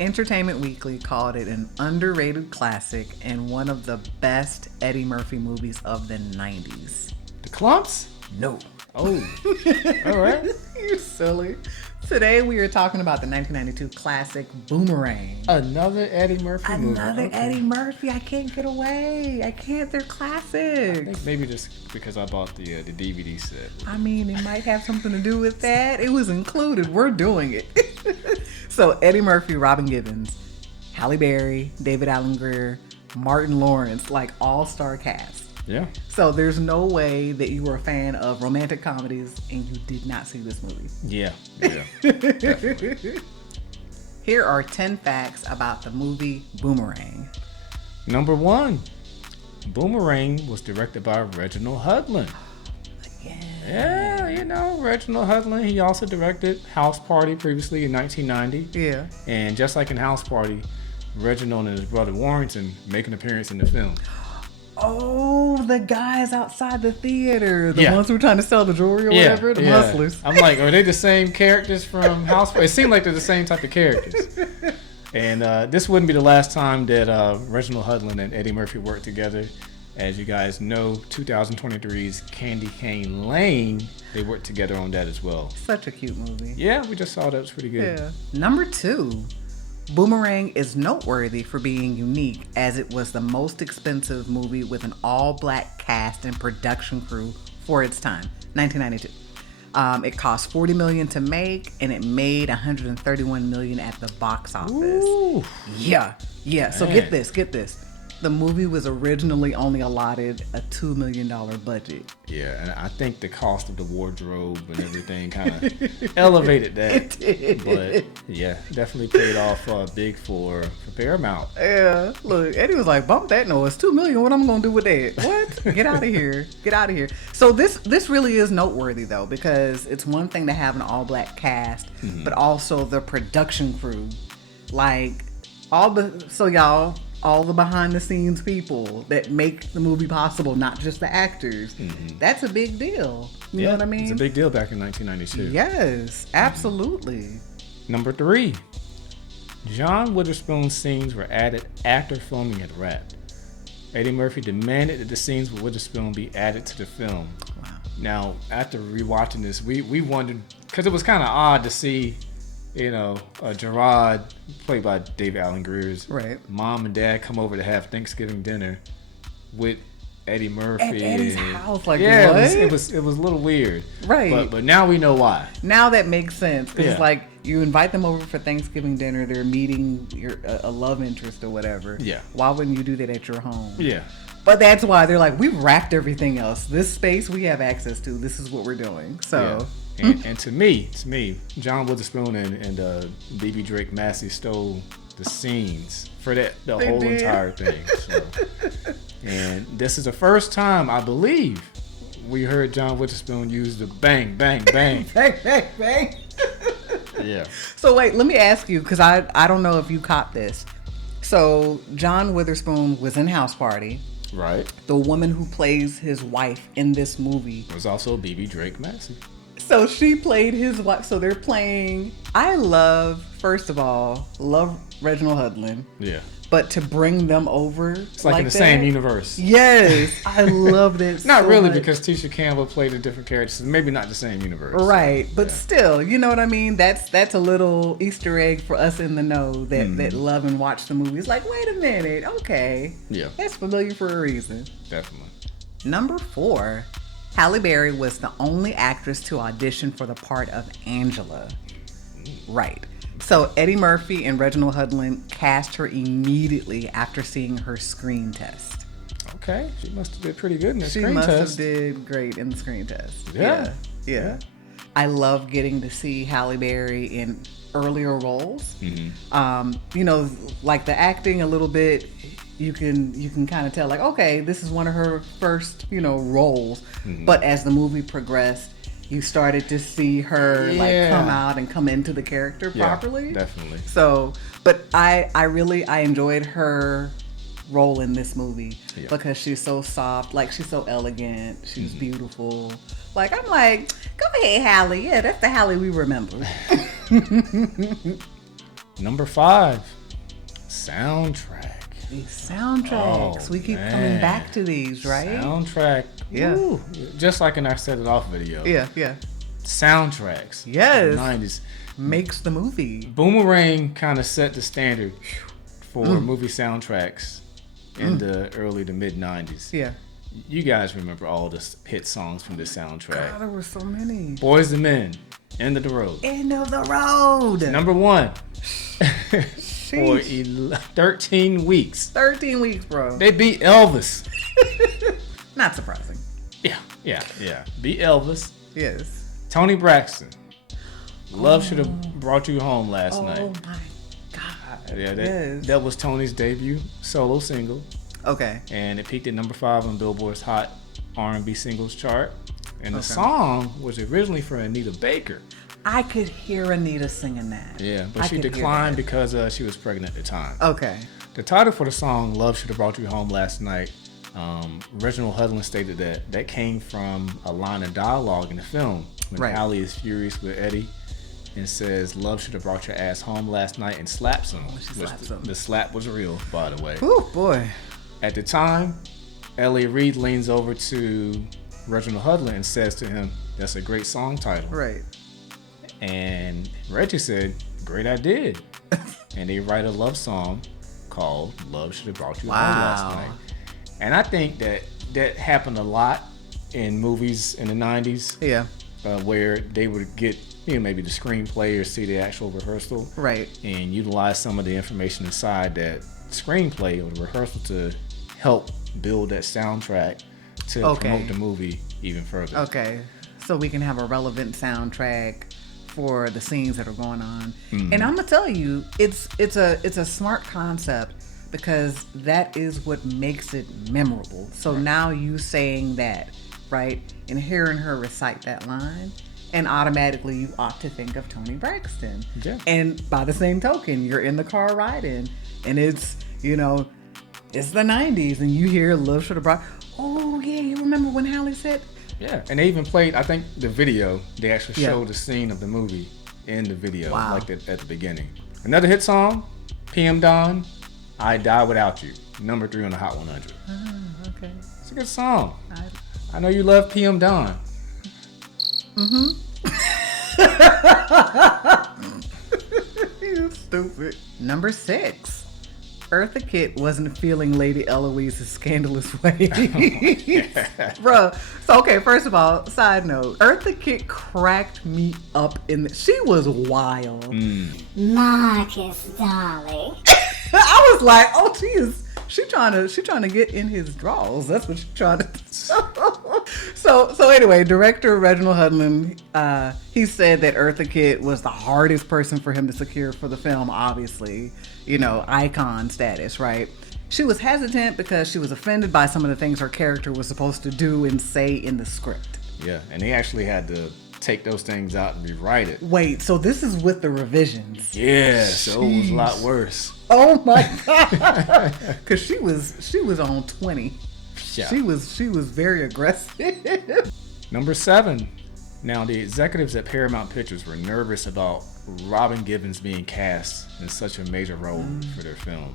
Entertainment Weekly called it an underrated classic and one of the best Eddie Murphy movies of the 90s. The Clumps? No. Oh. All right. You're silly. Today we are talking about the 1992 classic Boomerang. Another Eddie Murphy movie. Another Eddie Murphy. I can't get away. I can't. They're classics. I think maybe just because I bought the DVD set. I mean, it might have something to do with that. It was included. We're doing it. So Eddie Murphy, Robin Givens, Halle Berry, David Alan Grier, Martin Lawrence, like all-star cast. Yeah. So there's no way that you were a fan of romantic comedies and you did not see this movie. Yeah. Definitely. Here are 10 facts about the movie Boomerang. Number 1. Boomerang was directed by Reginald Hudlin. Yeah, Reginald Hudlin. He also directed House Party previously in 1990. Yeah. And just like in House Party, Reginald and his brother Warrington make an appearance in the film. Oh, the guys outside the theater. The ones who were trying to sell the jewelry or whatever. The hustlers. I'm like, are they the same characters from House Party? It seemed like they're the same type of characters. And this wouldn't be the last time that Reginald Hudlin and Eddie Murphy worked together. As you guys know, 2023's Candy Cane Lane, they worked together on that as well. Such a cute movie. Yeah, we just saw that. It was pretty good. Yeah. Number 2. Boomerang is noteworthy for being unique as it was the most expensive movie with an all-black cast and production crew for its time, 1992. It cost $40 million to make, and it made $131 million at the box office. Ooh. Yeah. So get this. The movie was originally only allotted a $2 million budget. Yeah, and I think the cost of the wardrobe and everything kind of elevated that. It did. But yeah, definitely paid off big for Paramount. Yeah, look, Eddie was like, bump that noise, $2 million, what I'm going to do with that? What? Get out of here. So this really is noteworthy, though, because it's one thing to have an all-black cast, but also the production crew. Like, all the behind-the-scenes people that make the movie possible, not just the actors. That's a big deal. You know what I mean? It's a big deal back in 1992. Yes, absolutely. Number 3. John Witherspoon's scenes were added after filming had wrapped. Eddie Murphy demanded that the scenes with Witherspoon be added to the film. Wow. Now, after rewatching this, we wondered, because it was kind of odd to see Gerard, played by David Alan Grier's mom and dad, come over to have Thanksgiving dinner with Eddie Murphy at Eddie's house. Like, yeah, what? It was a little weird, right? But now we know why. Now that makes sense, because it's like you invite them over for Thanksgiving dinner. They're meeting a love interest or whatever. Yeah. Why wouldn't you do that at your home? Yeah. But that's why they're like, we've wrapped everything else. This space we have access to. This is what we're doing. So. Yeah. And to me, John Witherspoon and B.B. Drake Massey stole the scenes for the whole entire thing. So. And this is the first time, I believe, we heard John Witherspoon use the bang, bang, bang. Bang, bang, bang. Yeah. So wait, let me ask you, because I don't know if you caught this. So John Witherspoon was in House Party. Right. The woman who plays his wife in this movie was also B.B. Drake Massey. So she played his wife. So they're playing. First of all, love Reginald Hudlin. Yeah. But to bring them over, it's like in the same universe. Yes, I loved it. Not so really, much. Because Tisha Campbell played a different character, so maybe not the same universe. Right, but still, you know what I mean. That's a little Easter egg for us in the know that love and watch the movies. Like, wait a minute, okay, yeah, that's familiar for a reason. Definitely. Number 4, Halle Berry was the only actress to audition for the part of Angela. Right. So Eddie Murphy and Reginald Hudlin cast her immediately after seeing her screen test. Okay, she must have did pretty good in the screen test. She must have did great in the screen test. Yeah. I love getting to see Halle Berry in earlier roles. Like the acting a little bit. You can kind of tell, like, okay, this is one of her first, roles. But as the movie progressed, you started to see her come out and come into the character properly. Definitely. So, but I enjoyed her role in this movie because she's so soft, like she's so elegant, she's beautiful. Like, I'm like, go ahead, Halle. Yeah, that's the Halle we remember. Number 5, soundtrack. These soundtracks. We keep coming back to these, right? Soundtrack. Yeah. Ooh, just like in our Set It Off video. Yeah. Soundtracks. Yes. 90s. Makes the movie. Boomerang kind of set the standard for movie soundtracks in the early to mid 90s. Yeah. You guys remember all the hit songs from the soundtrack. God, there were so many. Boys and Men, End of the Road. End of the road. Number 1. For 13 weeks. 13 weeks, bro. They beat Elvis. Not surprising. Yeah. Beat Elvis. Yes. Tony Braxton. Love Should Have Brought You Home last night. Oh my God. Yeah, Yes. that was Tony's debut solo single. Okay. And it peaked at number 5 on Billboard's Hot R&B Singles chart. And the song was originally for Anita Baker. I could hear Anita singing that. Yeah, but she declined because she was pregnant at the time. Okay. The title for the song, Love Should Have Brought You Home last night, Reginald Hudlin stated that came from a line of dialogue in the film when Allie is furious with Eddie and says, "Love should have brought your ass home last night," and slaps him. The slap was real, by the way. Oh boy. At the time, Elliot Reed leans over to Reginald Hudlin and says to him, "That's a great song title." Right. And Reggie said, "Great, I did." And they write a love song called "Love Should Have Brought You Home Last Night." And I think that happened a lot in movies in the 90s. Yeah. Where they would get, maybe the screenplay or see the actual rehearsal. Right. And utilize some of the information inside that screenplay or the rehearsal to help build that soundtrack to promote the movie even further. Okay. So we can have a relevant soundtrack for the scenes that are going on. And I'm gonna tell you, it's a smart concept because that is what makes it memorable. So now you saying that, right, and hearing her recite that line, and automatically you ought to think of Tony Braxton. Yeah. And by the same token, you're in the car riding, and it's it's the 90s, and you hear "Love Should Have Brought." Oh yeah, you remember when Halle said? Yeah, and they even played, I think, the video. They actually showed the scene of the movie in the video, like at the beginning. Another hit song, PM Dawn, "I Die Without You," number 3 on the Hot 100. Okay. It's a good song. I know you love PM Dawn. You stupid. Number 6. Eartha Kitt wasn't feeling Lady Eloise's scandalous ways. Bruh. So, okay, first of all, side note, Eartha Kitt cracked me up she was wild. Marcus, darling. I was like, oh, she trying to get in his drawers. That's what she's trying to do. So anyway, director Reginald Hudlin, he said that Eartha Kitt was the hardest person for him to secure for the film, obviously. Icon status, right? She was hesitant because she was offended by some of the things her character was supposed to do and say in the script. Yeah, and they actually had to take those things out and rewrite it. Wait, so this is with the revisions? Yeah, so it was a lot worse. Oh my God! Because she was on 20. Yeah. She was very aggressive. Number 7. Now, the executives at Paramount Pictures were nervous about Robin Givens being cast in such a major role for their film.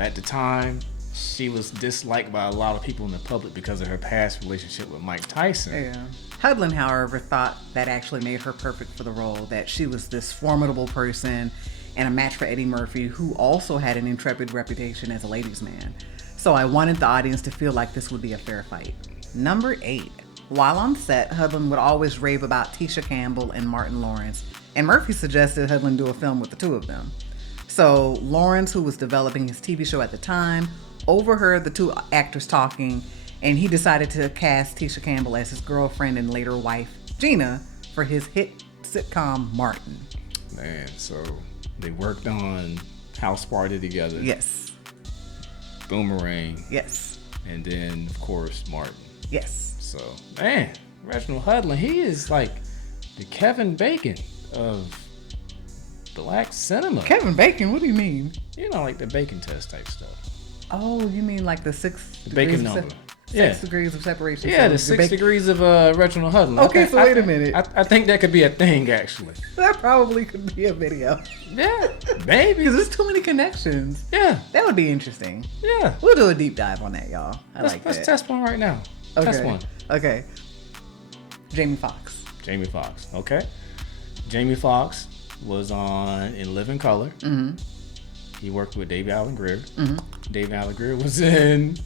At the time, she was disliked by a lot of people in the public because of her past relationship with Mike Tyson. Yeah. Hudlin, however, thought that actually made her perfect for the role, that she was this formidable person and a match for Eddie Murphy, who also had an intrepid reputation as a ladies' man. So I wanted the audience to feel like this would be a fair fight. Number 8. While on set, Hudlin would always rave about Tisha Campbell and Martin Lawrence, and Murphy suggested Hudlin do a film with the two of them. So Lawrence, who was developing his TV show at the time, overheard the two actors talking, and he decided to cast Tisha Campbell as his girlfriend and later wife, Gina, for his hit sitcom Martin. Man, so they worked on House Party together. Yes. Boomerang. Yes. And then, of course, Martin. Yes. So, man, Reginald Hudlin, he is like the Kevin Bacon of black cinema. Kevin Bacon? What do you mean? Like the Bacon test type stuff. Oh, you mean like the 6 The Bacon degrees of number. 6 degrees of separation. Yeah, so the 6 degrees of Reginald Hudlin. Okay, so wait a minute. I think that could be a thing, actually. That probably could be a video. Yeah, maybe. Because there's too many connections. Yeah. That would be interesting. Yeah. We'll do a deep dive on that, y'all. Let's test one right now. Okay. Test one. Okay. Jamie Foxx. Jamie Foxx. Okay. Jamie Foxx was on In Living Color. Mm-hmm. He worked with David Alan Grier. Mm-hmm. David Alan Grier was in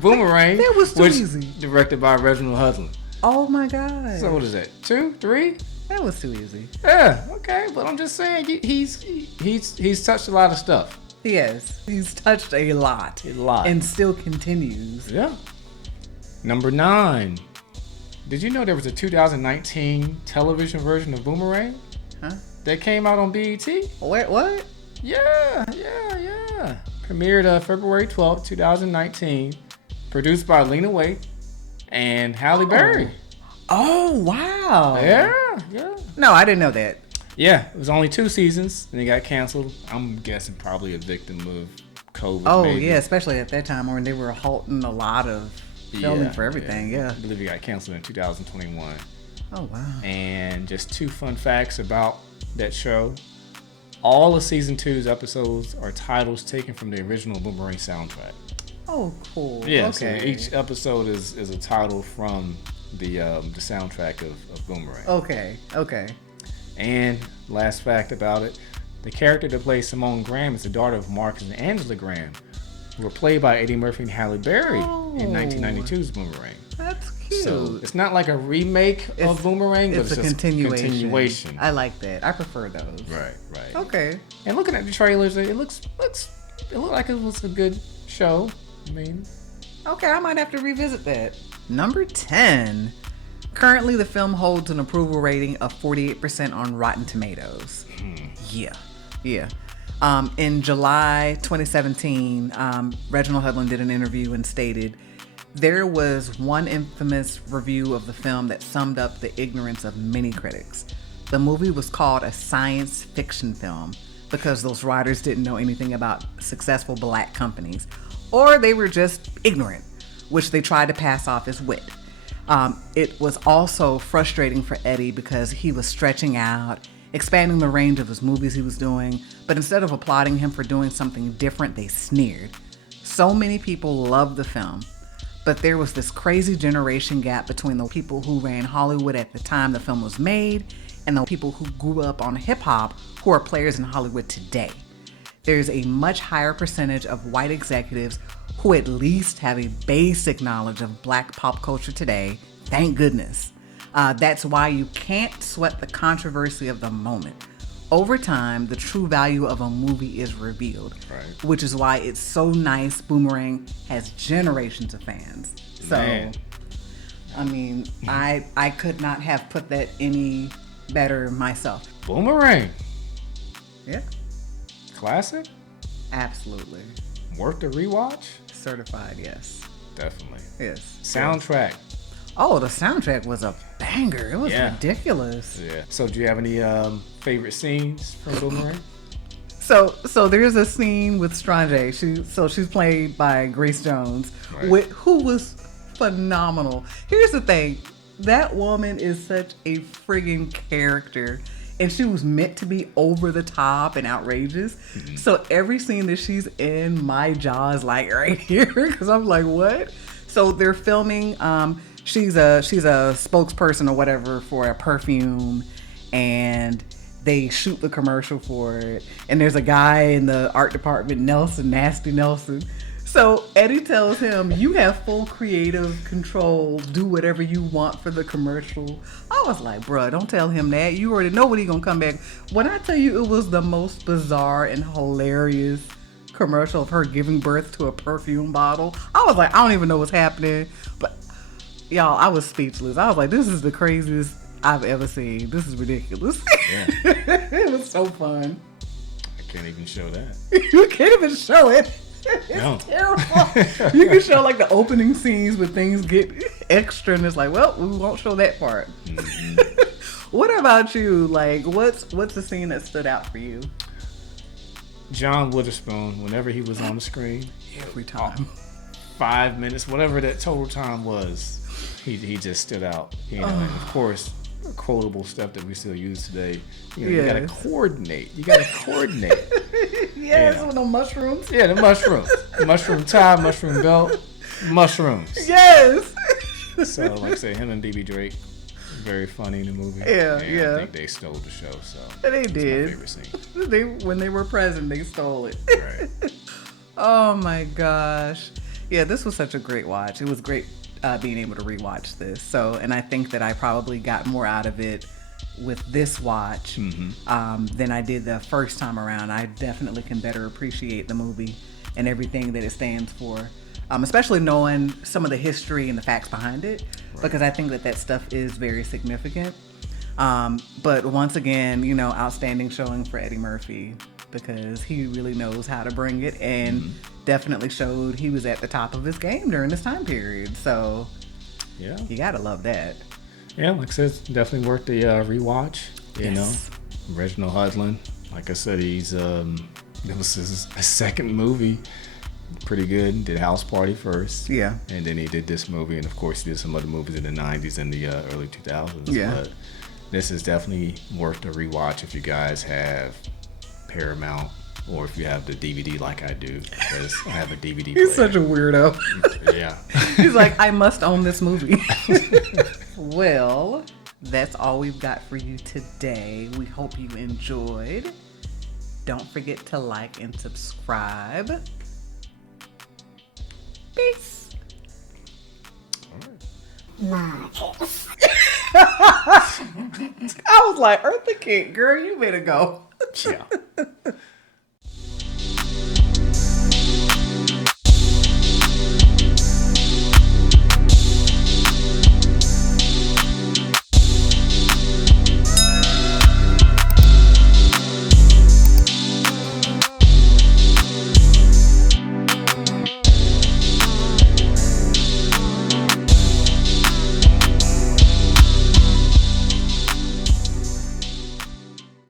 Boomerang. That was too easy. Directed by Reginald Hudlin. Oh my God. So what is that? 2, 3? That was too easy. Yeah. Okay. But I'm just saying he's touched a lot of stuff. Yes. He's touched a lot. A lot. And still continues. Yeah. Number 9. Did you know there was a 2019 television version of Boomerang? Huh? That came out on BET? What? Yeah. Premiered February 12th, 2019. Produced by Lena Waithe and Halle Berry. Oh, wow. Yeah. No, I didn't know that. Yeah, it was only 2 seasons and it got canceled. I'm guessing probably a victim of COVID. Oh, maybe. yeah, especially at that time when they were halting a lot of filming for everything. Yeah. I believe it got canceled in 2021. Oh, wow. And just 2 fun facts about that show. All of season 2's episodes are titles taken from the original Boomerang soundtrack. Oh, cool. Yeah, okay. so each episode is a title from the soundtrack of Boomerang. Okay. And last fact about it, the character that plays Simone Graham is the daughter of Marcus and Angela Graham, who were played by Eddie Murphy and Halle Berry in 1992's Boomerang. That's cute. So it's not like a remake of Boomerang, but it's a just continuation. I like that. I prefer those. Right. Okay. And looking at the trailers, it looked like it was a good show. I mean, okay, I might have to revisit that. Number 10. Currently, the film holds an approval rating of 48% on Rotten Tomatoes. Yeah. In July 2017, Reginald Hudlin did an interview and stated, "There was one infamous review of the film that summed up the ignorance of many critics. The movie was called a science fiction film because those writers didn't know anything about successful black companies, or they were just ignorant, which they tried to pass off as wit. It was also frustrating for Eddie because he was stretching out, expanding the range of his movies he was doing, but instead of applauding him for doing something different, they sneered. So many people loved the film, but there was this crazy generation gap between the people who ran Hollywood at the time the film was made and the people who grew up on hip-hop who are players in Hollywood today. There's a much higher percentage of white executives who at least have a basic knowledge of black pop culture today. Thank goodness. That's why you can't sweat the controversy of the moment. Over time, the true value of a movie is revealed, right. Which is why it's so nice Boomerang has generations of fans. So, Man. I mean, I could not have put that any better myself. Boomerang. Yeah, Classic. absolutely. Worth the rewatch. Certified, yes. Definitely. Yes. Soundtrack. Oh, the soundtrack was a banger. It was ridiculous. Yeah. So do you have any favorite scenes from Boomerang? So there's a scene with Strange. She's played by Grace Jones, Right. who was phenomenal. Here's the thing. That woman is such a friggin' character. And she was meant to be over the top and outrageous. Mm-hmm. So every scene that she's in, my jaw is like right here because I'm like, what? So they're filming. She's a spokesperson or whatever for a perfume, and they shoot the commercial for it. And there's a guy in the art department, Nasty Nelson. So Eddie tells him, "You have full creative control. Do whatever you want for the commercial." I was like, bruh, don't tell him that. You already know when he's gonna come back. When I tell you it was the most bizarre and hilarious commercial of her giving birth to a perfume bottle, I was like, I don't even know what's happening. But y'all, I was speechless. I was like, this is the craziest I've ever seen. This is ridiculous. Yeah. It was so fun. I can't even show that. You can't even show it. It's No. terrible. You can show like the opening scenes when things get extra and it's like, well, we won't show that part. Mm-hmm. What about you? Like, what's the scene that stood out for you? John Witherspoon, whenever he was on the screen. Every time. 5 minutes, whatever that total time was, he just stood out. You know, and of course, quotable stuff that we still use today. You know, you gotta coordinate. Yes, you know. with the mushrooms. Yeah, the mushrooms. Mushroom tie, mushroom belt, mushrooms. Yes. So, like I say, him and BB Drake, very funny in the movie. Yeah, I think they stole the show. So they did. My favorite scene. When they were present, they stole it. Right. Oh my gosh. Yeah, this was such a great watch. It was great being able to rewatch this. So, and I think that I probably got more out of it with this watch than I did the first time around. I definitely can better appreciate the movie and everything that it stands for, especially knowing some of the history and the facts behind it, because I think that stuff is very significant. But once again, you know, outstanding showing for Eddie Murphy, because he really knows how to bring it, and definitely showed he was at the top of his game during this time period. So yeah, you gotta love that. Yeah, like I said, it's definitely worth the rewatch. You know, Reginald Hudlin, like I said, he's this was his second movie. Pretty good. Did House Party first. Yeah. And then he did this movie, and of course he did some other movies in the 90s and the early 2000s. Yeah. But this is definitely worth the rewatch if you guys have Paramount, or if you have the DVD like I do, because I have a DVD player. He's such a weirdo. Yeah. He's like, I must own this movie. Well, that's all we've got for you today. We hope you enjoyed. Don't forget to like and subscribe. Peace. Marcus. I was like, Eartha Kitt, girl, you better go. Yeah.